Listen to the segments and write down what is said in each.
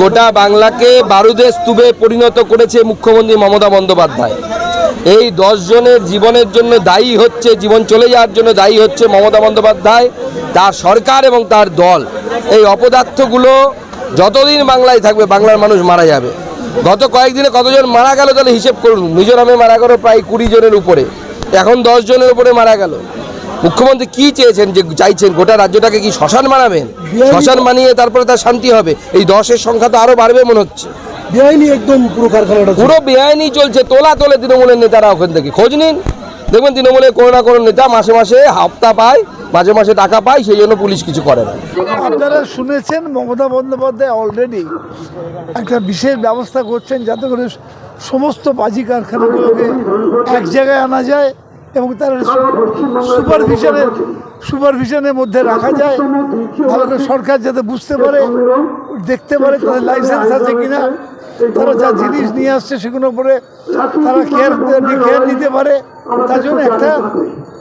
গোটা বাংলাকে বারুদের স্তূপে পরিণত করেছে মুখ্যমন্ত্রী মমতা বন্দ্যোপাধ্যায়। এই দশ জনের জীবনের জন্য দায়ী হচ্ছে জীবন চলে যাওয়ার জন্য দায়ী হচ্ছে মমতা বন্দ্যোপাধ্যায় তার সরকার এবং তার দল। এই অপদার্থগুলো যতদিন বাংলায় থাকবে বাংলার মানুষ মারা যাবে। গত কয়েকদিনে কতজন মারা গেল তাহলে হিসেব করুন। মিজোরামে মারা গেল প্রায় কুড়ি জনের উপরে। এখন দশ জনের উপরে মারা গেল। মুখ্যমন্ত্রী কি চেয়েছেন যে চাইছেন? গোটা রাজ্যটাকে কি শ্মশান বানাবেন? শ্মশান বানিয়ে তারপরে তার শান্তি হবে? এই দশের সংখ্যা তো আরও বাড়বে মনে হচ্ছে। বেআইনি একদম পুরো কারখানাটা পুরো বেআইনি চলছে তোলা তোলে তৃণমূলের নেতারা ওখান থেকে। খোঁজ নিন। দেখবেন তৃণমূলের কোনো না কোনো নেতা মাসে মাসে হাপ্তা পায় মাঝে মাসে টাকা পায় সেই জন্য পুলিশ কিছু করে না। আপনারা শুনেছেন মমতা বন্দ্যোপাধ্যায় অলরেডি একটা বিশেষ ব্যবস্থা করছেন যাতে করে সমস্ত বাজি কারখানাগুলোকে এক জায়গায় আনা যায়। এবং তার সুপারভিশনের সুপারভিশনের মধ্যে রাখা যায়। তাহলে করে সরকার যাতে বুঝতে পারে দেখতে পারে তাদের লাইসেন্স আছে কিনা তারা যা জিনিস নিয়ে আসছে সেগুলোর পরে তারা কেয়ার কেয়ার নিতে পারে। তার জন্য একটা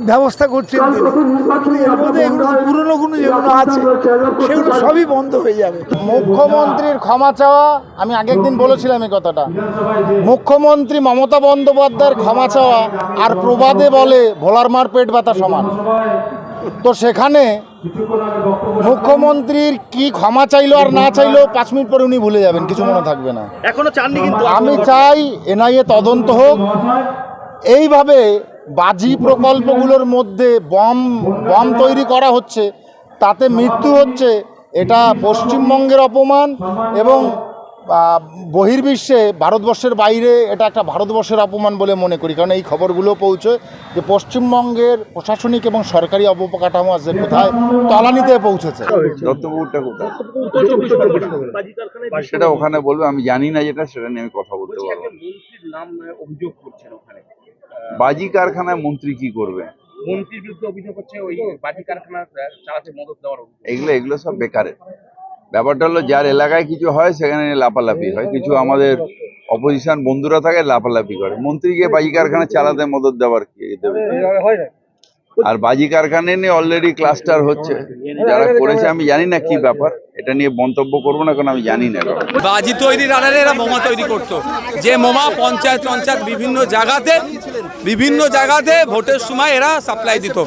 ব্যবস্থা করছেন তিনি। এর মধ্যে এগুলো পুরনো কোনো যেগুলো আছে সেগুলো সবই বন্ধ হয়ে যাবে। মুখ্যমন্ত্রীর ক্ষমা চাওয়া আমি আগের দিন বলেছিলাম এই কথাটা। মুখ্যমন্ত্রী মমতা বন্দ্যোপাধ্যায়ের ক্ষমা চাওয়া আর প্রবাদে বলে ভোলার মার পেট ব্যথা সমান। তো সেখানে মুখ্যমন্ত্রীর কি ক্ষমা চাইলো আর না চাইলো পাঁচ মিনিট পরে উনি ভুলে যাবেন কিছু মনে থাকবে না। এখনও চাননি কিন্তু আমি চাই এনআইএ তদন্ত হোক। এইভাবে বাজি প্রকল্পগুলোর মধ্যে বম বম তৈরি করা হচ্ছে তাতে মৃত্যু হচ্ছে এটা পশ্চিমবঙ্গের অপমান এবং বহির্বিশ্বে ভারতবর্ষের বাইরে এটা একটা ভারতবর্ষের অপমান বলে মনে করি কারণ এই খবরগুলো পৌঁছে যে পশ্চিমবঙ্গের প্রশাসনিক এবং সরকারি অবকাঠামো আছে কোথায় তলানিতে পৌঁছেছে। সেটা ওখানে বলবে আমি জানি না যেটা সেটা নিয়ে আমি কথা বলতে পারব বাজি কারখানায় মন্ত্রী কি করবে? মন্ত্রীর বিরুদ্ধে অভিযোগ হচ্ছে ওই বাজি কারখানা চালাতে মদত দেওয়ার এগুলো এগুলো সব বেকারের। ব্যাপারটা হলো যার এলাকায় কিছু হয় সেখানে লাপালাপি হয়। কিছু আমাদের অপোজিশন বন্ধুরা থাকে লাপালাপি করে। মন্ত্রীকে বাজি কারখানা চালাতে মদত দেওয়ার কি দেবে? আর বাজি কারখানা নিয়ে অলরেডি ক্লাস্টার হচ্ছে। যারা করেছে আমি জানি না কি ব্যাপার। এটা নিয়ে মন্তব্য করব না কারণ আমি জানি না বাজি তৈরির আড়ালে এরা বোমা তৈরি করতো। যে মোমা পঞ্চায়েত পঞ্চায়েত বিভিন্ন জায়গাতে বিভিন্ন জায়গাতে ভোটের সময় এরা সাপ্লাই দিত।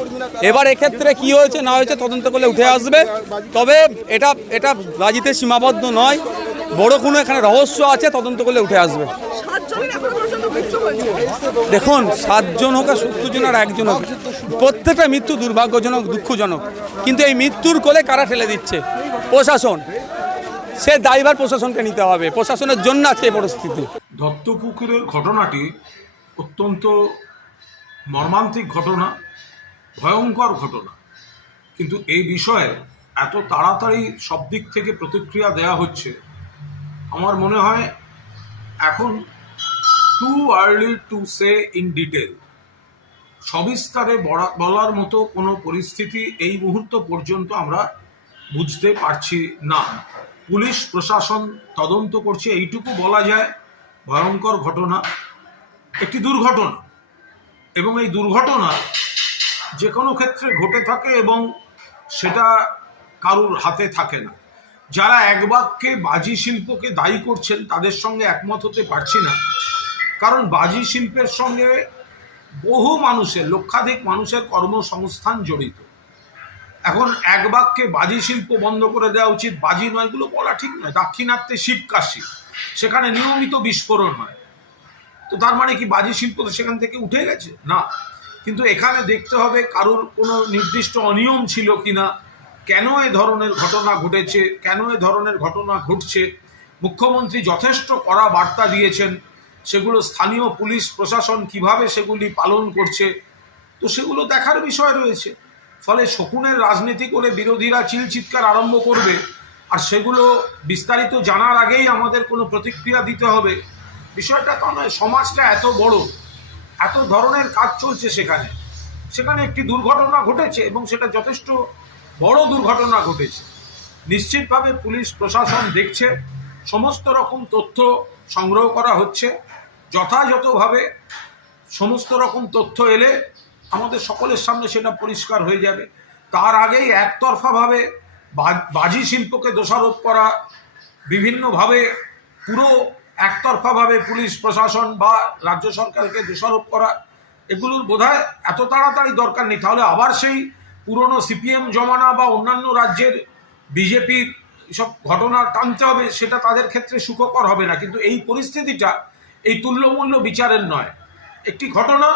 এবার এক্ষেত্রে কি হয়েছে না হয়েছে তদন্ত করলে উঠে আসবে। তবে এটা এটা বাজিতে সীমাবদ্ধ নয়। বড় কোনো এখানে রহস্য আছে তদন্ত করলে উঠে আসবে। দেখুন সাতজন হোক আর সত্তর জন আর একজন হোক প্রত্যেকটা মৃত্যু দুর্ভাগ্যজনক, দুঃখজনক। কিন্তু এই মৃত্যুর কোলে কারা ঠেলে দিচ্ছে? প্রশাসন। সে দায়ভার প্রশাসনকে নিতে হবে। প্রশাসনের জন্য আজকে এই পরিস্থিতি। দত্তপুকুরের ঘটনাটি অত্যন্ত মর্মান্তিক ঘটনা, ভয়ঙ্কর ঘটনা। কিন্তু এই বিষয়ে এত তাড়াতাড়ি সব দিক থেকে প্রতিক্রিয়া দেয়া হচ্ছে, আমার মনে হয় এখন too early to say in detail সবিস্তারে বলা- বলার মতো কোনো পরিস্থিতি এই মুহূর্ত পর্যন্ত আমরা বুঝতে পারছি না। পুলিশ, প্রশাসন তদন্ত করছে, এইটুকু বলা যায় ভয়ঙ্কর ঘটনা। একটি দুর্ঘটনা। এবং এই দুর্ঘটনা যে কোনো ক্ষেত্রে ঘটে থাকে এবং সেটা কারুর হাতে থাকে না। যারা এক বাক্যে বাজি শিল্পকে দায়ী করছেন, তাদের সঙ্গে একমত হতে পারছি না। কারণ বাজি শিল্পের সঙ্গে বহু মানুষের, লক্ষাধিক মানুষের কর্মসংস্থান জড়িত। এখন এক বাক্যে বাজি শিল্প বন্ধ করে দেওয়া উচিত, বাজি নয়, এগুলো বলা ঠিক নয়। দাক্ষিণাত্যে শিবকাশি সেখানে নিয়মিত বিস্ফোরণ হয়। তো তার মানে কি, বাজি শিল্প তো সেখান থেকে উঠে গেছে? না। কিন্তু এখানে দেখতে হবে কারোর কোনো নির্দিষ্ট অনিয়ম ছিল কিনা, কেন এ ধরনের ঘটনা ঘটেছে, কেন এ ধরনের ঘটনা ঘটছে। মুখ্যমন্ত্রী যথেষ্ট কড়া বার্তা দিয়েছেন। সেগুলো স্থানীয় পুলিশ, প্রশাসন কীভাবে সেগুলি পালন করছে, তো সেগুলো দেখার বিষয় রয়েছে। ফলে শকুনের রাজনীতি করে বিরোধীরা চিল চিৎকার আরম্ভ করবে, আর সেগুলো বিস্তারিত জানার আগেই আমাদের কোনো প্রতিক্রিয়া দিতে হবে। বিষয়টা তো নয়, সমাজটা এত বড়, এত ধরনের কাজ চলছে সেখানে। সেখানে একটি দুর্ঘটনা ঘটেছে এবং সেটা যথেষ্ট বড় দুর্ঘটনা ঘটেছে। নিশ্চিতভাবে পুলিশ, প্রশাসন দেখছে সমস্ত রকম তথ্য সংগ্রহ করা হচ্ছে। যথাযথভাবে সমস্ত রকম তথ্য এলে আমাদের সকলের সামনে সেটা পরিষ্কার হয়ে যাবে। তার আগেই একতরফাভাবে বাজি শিল্পকে দোষারোপ করা, বিভিন্নভাবে পুরো একতরফাভাবে পুলিশ, প্রশাসন বা রাজ্য সরকারকে দোষারোপ করা, এগুলোর বোধহয় এত তাড়াতাড়ি দরকার নেই। তাহলে আবার সেই পুরনো সিপিএম জমানা বা অন্যান্য রাজ্যের বিজেপির সব ঘটনা টানতে হবে, সেটা তাদের ক্ষেত্রে সুখকর হবে না। কিন্তু এই পরিস্থিতিটা এই তুল্যমূল্য বিচারের নয়। একটি ঘটনা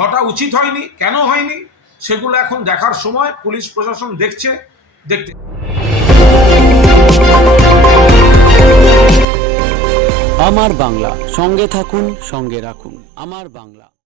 ঘটা উচিত হয়নি, কেন হয়নি, সেগুলো এখন দেখার সময় পুলিশ প্রশাসন দেখছে, দেখতে আমার বাংলা, সঙ্গে থাকুন, সঙ্গে রাখুন। আমার বাংলা।